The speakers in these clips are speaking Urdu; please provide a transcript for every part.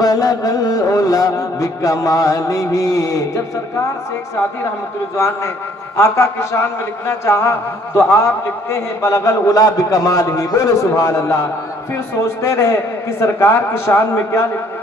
بلغ العلا بکمالہ۔ جب سرکار شیخ سعدی رحمۃ اللہ نے آقا کی شان میں لکھنا چاہا تو آپ لکھتے ہیں بلغ العلا بکمالہ، بولے سبحان اللہ۔ پھر سوچتے رہے کہ سرکار کی شان میں کیا لکھوں،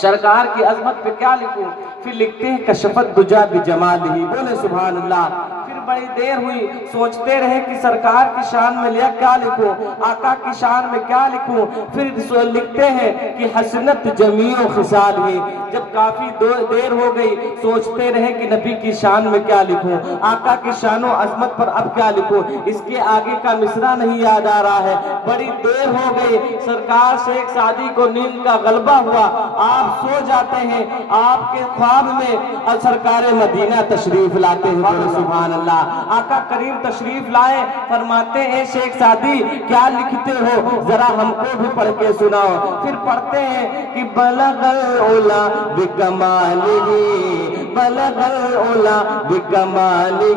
سرکار کی عظمت پہ کیا لکھوں، پھر لکھتے ہیں کشفت دجا بجمالہ، بولے سبحان اللہ۔ پھر بڑی دیر ہوئی، سوچتے رہے کہ سرکار کی شان میں کیا لکھوں، آقا کی شان میں کیا لکھوں، پھر لکھتے ہیں کہ حسنت جمیع خصالہ۔ جب کافی دیر ہو گئی، سوچتے رہے کہ نبی کی شان میں کیا لکھوں، آقا کی شان و عظمت پر اب کیا لکھوں، اس کے آگے کا مصرع نہیں یاد آ رہا ہے۔ بڑی دیر ہو گئی، سرکار شیخ سعدی کو نیند کا غلبہ ہوا، آپ سو جاتے ہیں، آپ کے خواب میں سرکار مدینہ تشریف لاتے ہیں، بولے سبحان اللہ۔ آقا کریم تشریف لائے، فرماتے ہیں شیخ سعدی کیا لکھتے ہو، ذرا ہم کو بھی پڑھ کے سناؤ۔ پھر پڑھتے ہیں کہ بلغ العلا بکمالہ، بلغ العلا بکمالہ،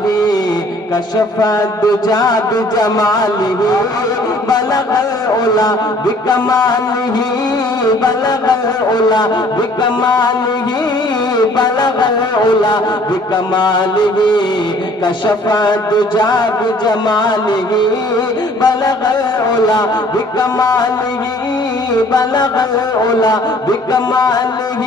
کشف الدجا بجمالہ، بلغ العلا بکمالہ، بلغ العلا بکمالہ، بلغ العلا بکمالہ، کشف الدجا بجمالہ، بلغ العلا بکمالہ، بلغ العلا بکمالہ،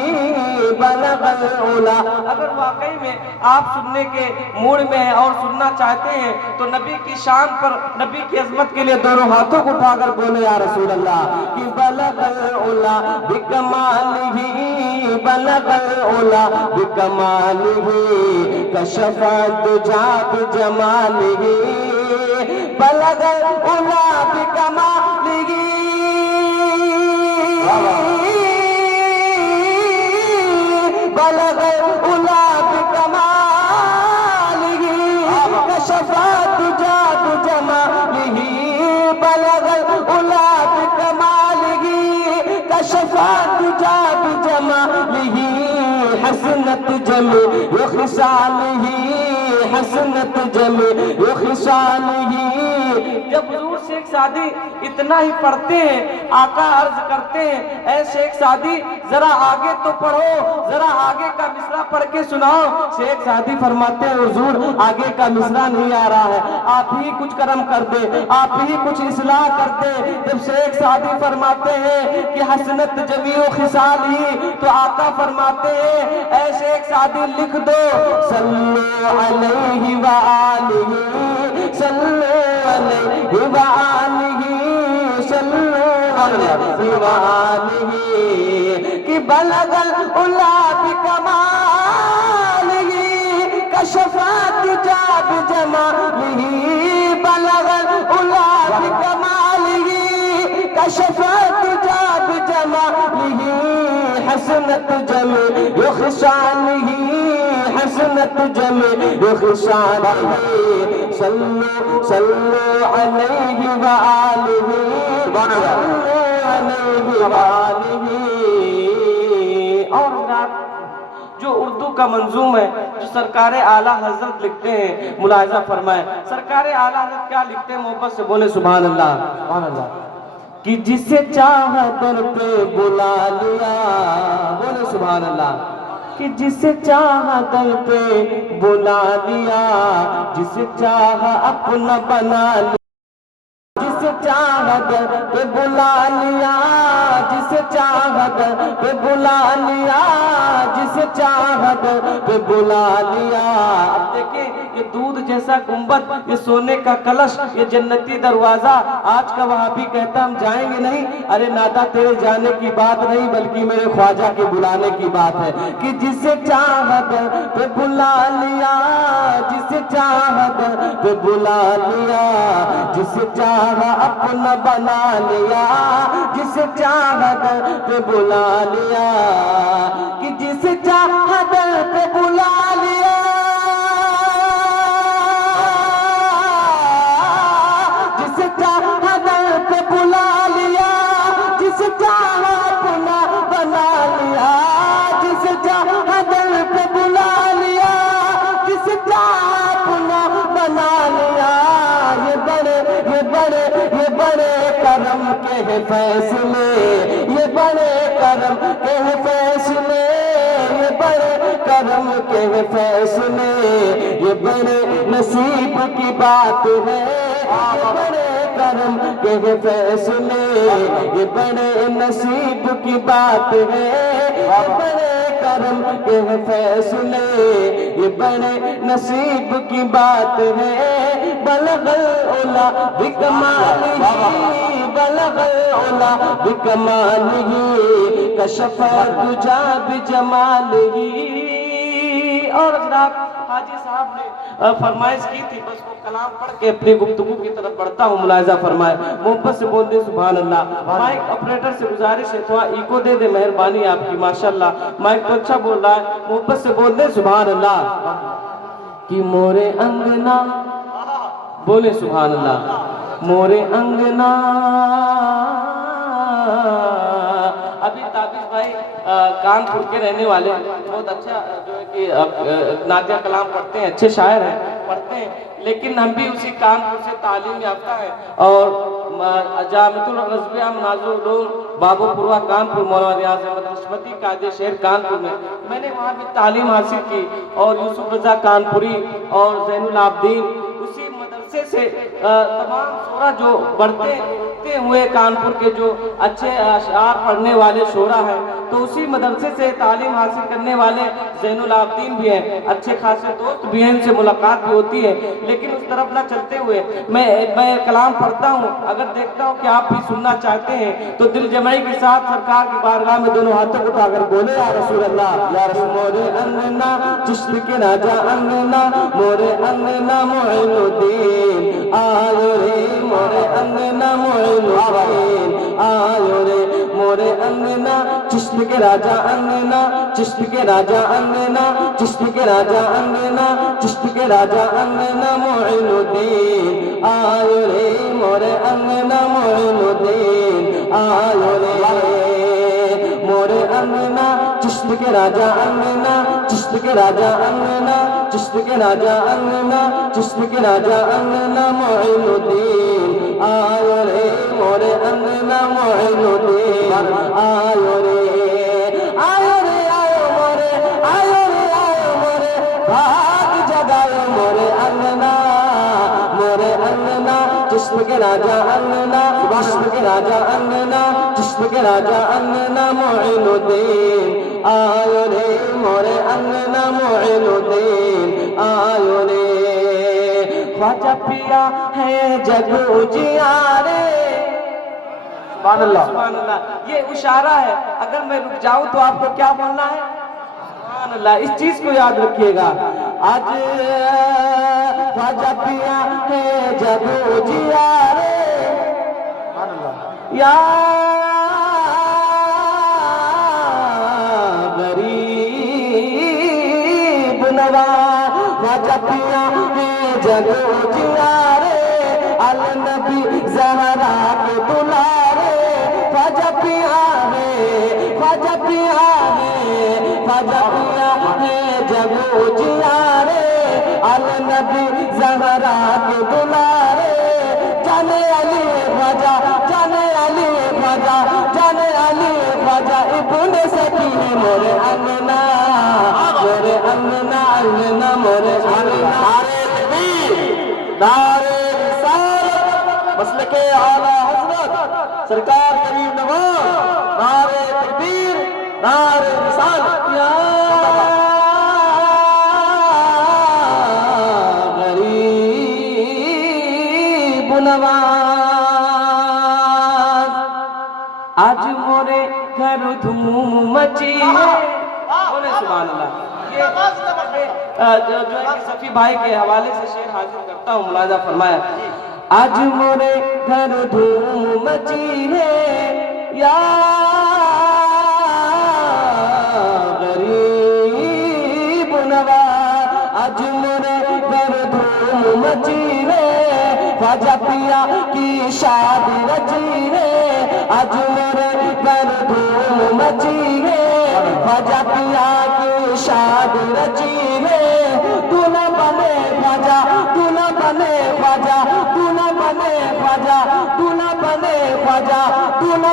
بلغ العلا۔ اگر واقعی میں آپ سننے کے موڈ میں ہیں اور سننا چاہتے ہیں تو نبی کی شان پر، نبی کی عظمت کے لیے دونوں ہاتھوں کو اٹھا کر بولے یا رسول اللہ کہ بلغ العلا بکمالہ، بلغ العلا بکمالہ، کشف الدجا بجمالہ، بلغ العلا بکمالہ، بلغ العلا بکمالہ، کشف الدجا بجمالہ، بلغ العلا بکمالہ، کشف الدجا بجمالہ، حسنت جمیع خصالہ، حسنت جمیع خصالہ۔ جب حضور شیخ سعدی اتنا ہی پڑھتے ہیں، آقا عرض کرتے ہیں اے شیخ سعدی ذرا آگے تو پڑھو، ذرا آگے کا مصرع پڑھ کے سناؤ۔ شیخ سعدی فرماتے ہیں حضور آگے کا مصرع نہیں آ رہا ہے، آپ ہی کچھ کرم کر دے، آپ ہی کچھ اصلاح کر دے۔ جب شیخ سعدی فرماتے ہیں کہ حسنت جمیع خصالہ تو آقا فرماتے ہیں اے شیخ سعدی لکھ دو صلو علیہ وآلہ، صلو علیہ وآلہ، صلو علیہ وآلہ، کہ بلغ العلا بکمالہ، کشف الدجا بجمالہ، بلغ العلا بکمالہ، کشف الدجا بجمالہ، حسنت جمیع خصالہ، حسنت جمیع خصالہ، صلو علیہ وآلہ، صلو علیہ وآلہ۔ اور جو اردو کا منظوم ہے جو سرکار اعلیٰ حضرت لکھتے ہیں، ملاحظہ فرمائیں سرکار اعلیٰ حضرت کیا لکھتے ہیں، محبت سے بولے سبحان اللہ، سبحان اللہ۔ کہ جسے چاہا در پہ بلا لیا، بولے سبحان اللہ، کہ جسے چاہا در پہ بلا لیا، جسے چاہا اپنا بنا لیا، جسے چاہا در پہ بلا لیا، جسے چاہا در پہ بلا لیا، جسے چاہا در پہ بلا لیا۔ اب دیکھیں یہ دودھ جیسا گنبد، یہ سونے کا کلش، یہ جنتی دروازہ، آج کا وہابی کہتا ہم جائیں گے نہیں، ارے نادا تیرے جانے کی بات نہیں بلکہ میرے خواجہ کے بلانے کی بات ہے۔ کہ جسے چاہا در پہ بلا لیا، جسے چاہا در پہ بلا لیا، جسے چاہا اپنا بنا لیا، جسے چاہا در پہ بلا لیا، کہ جسے چاہا در پہ بلا لیا، جسے چاہا در پہ بلا لیا، جسے چاہا اپنا بنا لیا، جسے چاہا در پہ بلا لیا، جسے چاہا اپنا بنا لیا۔ یہ بڑے کرم کے فیصلے، یہ بڑے کرم کے ہیں فیصلے، یہ بڑے کرم کے ہیں فیصلے، یہ بڑے نصیب کی بات ہے، یہ بڑے کرم کے ہیں فیصلے، یہ بڑے نصیب کی بات ہے، یہ بڑے کرم کے ہیں فیصلے، یہ بڑے نصیب کی بات ہے۔ بلغ العلا بکمالہ، بلغ العلا بکمالہ، کشف الدجی بجمالہ۔ اور جناب حاجی صاحب نے فرمائش کی تھی، بس وہ کلام پڑھ کے اپنی گفتگو کی طرف بڑھتا ہوں، ملاحظہ فرمائے، محبت سے بول دے سبحان اللہ۔ مائک آپریٹر سے گزارش ہے تھوڑا ایکو دے دے، مہربانی آپ کی، ماشاءاللہ مائک تو اچھا بول رہا ہے، محبت سے بول دے سبحان اللہ۔ کہ مورے انگنا، بولے سبحان اللہ، مورے انگنا۔ ابھی تابش بھائی کانپور کے رہنے والے، بہت اچھا جو ہے کہ نعتیہ کلام پڑھتے ہیں، اچھے شاعر ہیں، پڑھتے ہیں، لیکن ہم بھی اسی کانپور سے تعلیم یافتہ ہیں، اور جامعۃ الرضویہ مناظر العلوم بابو پورہ کانپور، مولانا ریاض احمد حشمتی قائد شہر کانپور میں نے وہاں بھی تعلیم حاصل کی، اور یوسف رضا کانپوری اور زین العابدین اسی مدرسے سے تمام شعراء جو بڑھتے ہوئے کانپور کے جو اچھے اشعار پڑھنے والے شعراء ہیں، تو اسی مدرسے سے تعلیم حاصل کرنے والے زین العابدین بھی ہیں، اچھے خاصے دوست بھی ہیں، ان سے ملاقات بھی ہوتی ہے، لیکن اس طرف نہ چلتے ہوئے میں کلام پڑھتا ہوں، اگر دیکھتا ہوں کہ آپ بھی سننا چاہتے ہیں تو دل جمعی کے ساتھ سرکار کی بارگاہ میں دونوں ہاتھوں اٹھا کر بولے یا رسول اللہ، یا رسول مورے انگنا چشت کے راجا انگنا، مورے انگنا معین الدین آئے رے، مورے انگنا معین الدین آئے رے، مورے انگنا چشت کے راجا انگنا، چشت کے راجا انگنا، چشت کے راجا انگنا، چشت کے راجا انگنا معین الدین آئے رے، مورے انگنا معین الدین آئے رے، مورے انگنا چشت کے راجا انگنا، چشت کے راجا انگنا، چشت کے راجا انگنا، چشت کے راجا انگنا معین الدین آئے رے، مورے انگنا معین الدین آئے رے، آئے رے آئے مورے، آئے رے آئے مورے، بھاگ جگائے مورے انگنا، مورے انگنا چشت کے راجا انگنا، چشت کے راجا انگنا، چشت کے راجا انگنا معین الدین آئے رے، مورے انگنا معین الدین آئے رے، خواجہ پیا ہے جگ اجیارے، سبحان اللہ سبحان اللہ، یہ اشارہ ہے، اگر میں رک جاؤں تو آپ کو کیا بولنا ہے؟ سبحان اللہ، اس چیز کو یاد رکھیے گا، آج خواجہ پیا ہے جگ اجیارے، یا غریب نواز، خواجہ پیا ہے جگ اجیارے، النبی زہرا کے دلارے، خواجہ پیا ہے، خواجہ پیا ہے، خواجہ پیا ہے جگ اجیارے، النبی زہرا کے دلارے، جانے علی خواجہ، جانے علی خواجہ، جانے علی خواجہ ابن سکی ہے مورے انگنا، مورے انگنا انگنا مورے انگنا، نعرہ تکبیر، نعرہ رسالت، مسلک اعلیٰ حضرت سرکار کریم نواز، نعرہ تکبیر، نعرہ رسالت، یا آج مورے گھر دھوم مچی ہے، بولے سبحان اللہ، یہ جو ہے کہ صفی بھائی کے حوالے سے شعر حاضر کرتا ہوں، ملاحظہ فرمایا، آج مورے گھر دھوم مچی ہے، یا غریب نواز، آج مورے گھر دھوم مچی ہے، خواجہ پیا کی شادی رچی ہے، آج میرے گھر دھوم مچی ہے، خواجہ پیا کی شادی رچی ہے، تو نہ بنے خواجہ، تو نہ بنے خواجہ، تو نہ بنے خواجہ، تو نہ بنے خواجہ، تو نہ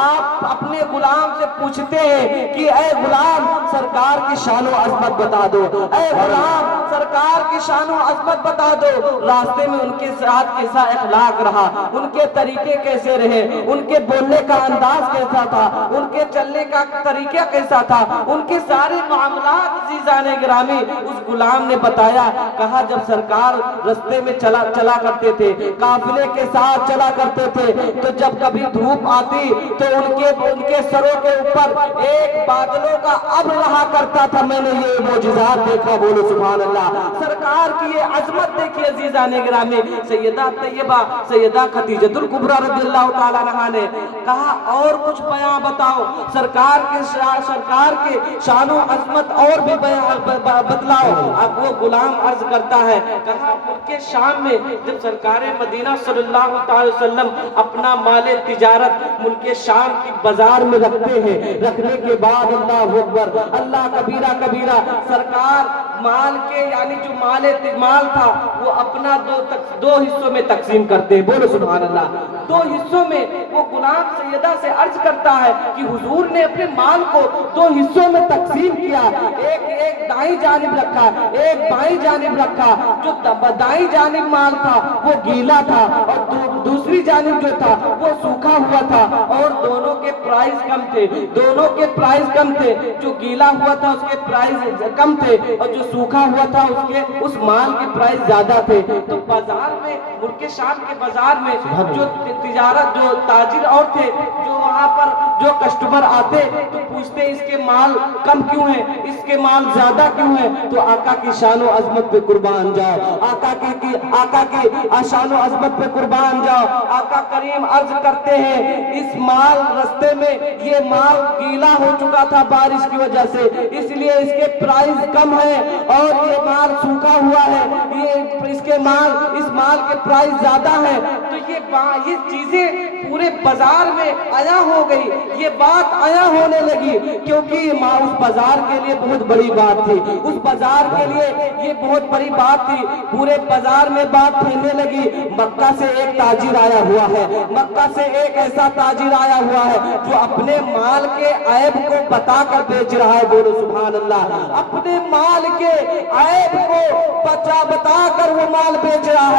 آپ اپنے غلام سے پوچھتے ہیں کہ اے غلام سرکار کی شان و عظمت بتا دو, اے غلام سرکار کی شان و عظمت بتا دو. راستے میں ان کے ساتھ کیسا اخلاق رہا, ان کے طریقے کیسے رہے, ان کے بولنے کا انداز کیسا تھا, ان کے چلنے کا طریقہ کیسا تھا, ان کے سارے معاملات عزیزان گرامی اس غلام نے بتایا. کہا جب سرکار رستے میں چلا کرتے تھے, قافلے کے ساتھ چلا کرتے تھے, تو جب کبھی دھوپ آتی تو ان کے سروں کے اوپر ایک بادلوں کا ابر رہا کرتا تھا. میں نے یہ معجزات دیکھا, بولو سبحان اللہ. سرکار کی یہ عظمت دیکھی عزیزان گرامی. سیدہ طیبہ سیدہ خدیجہ الکبریٰ رضی اللہ تعالیٰ عنہا نے کہا اور کچھ بیان بتاؤ, سرکار کے شان و عظمت اور بھی بتلاؤ. اب وہ غلام عرض کرتا ہے, کہا ملک شام میں جب سرکار مدینہ صلی اللہ تعالی وسلم اپنا مال تجارت ملک شام کی بازار میں رکھتے ہیں, رکھنے کے بعد اللہ اکبر اللہ کبیرہ کبیرہ, سرکار مال کے یعنی جو مال تھا وہ اپنا دو حصوں میں تقسیم کرتے ہیں. بولو سبحان اللہ. دو حصوں میں وہ غلام سیدہ سے عرض کرتا ہے کہ حضور نے اپنے مال کو دو حصوں میں تقسیم کیا, ایک دائیں جانب رکھا, ایک بائیں جانب رکھا. جو دائیں جانب مال تھا وہ گیلا تھا اور دوسری جانب جو تھا وہ سوکھا ہوا تھا, اور دونوں کے پرائز کم تھے. جو گیلا ہوا تھا اس کے پرائز کم تھے اور جو سوکھا ہوا تھا اس مال کے پرائز زیادہ تھے. تو بازار میں ملک شام کے بازار میں جو تجارت جو تاجر اور تھے, جو وہاں پر جو کسٹمر آتے تو پوچھتے اس کے مال کم کیوں ہے, اس کے مال زیادہ کیوں ہے. تو آقا کی شان و عظمت پہ قربان جاؤ, آقا کی شان و عظمت پہ قربان جاؤ. آقا کریم عرض کرتے ہیں اس مال رستے میں یہ مال گیلا ہو چکا تھا بارش کی وجہ سے, اس لیے اس کے پرائز کم ہے, اور یہ مال سوکھا ہوا ہے, اس مال کے پرائز زیادہ ہے. تو یہ چیزیں پورے بازار میں آیا ہو گئی, یہ بات آیا ہونے لگی, کیونکہ اس بازار کے لیے بہت بڑی بات تھی, اس بازار کے لیے یہ بہت بڑی بات تھی. پورے بازار میں بات پھیلنے لگی. مکہ سے ایک تاجر آیا ہوا ہے, مکہ سے ایک ایسا تاجر آیا ہوا ہے جو اپنے مال کے عیب کو بتا کر بیچ رہا ہے. بولو سبحان اللہ. اپنے مال کے عیب کو بتا کر وہ مال بیچ رہا ہے.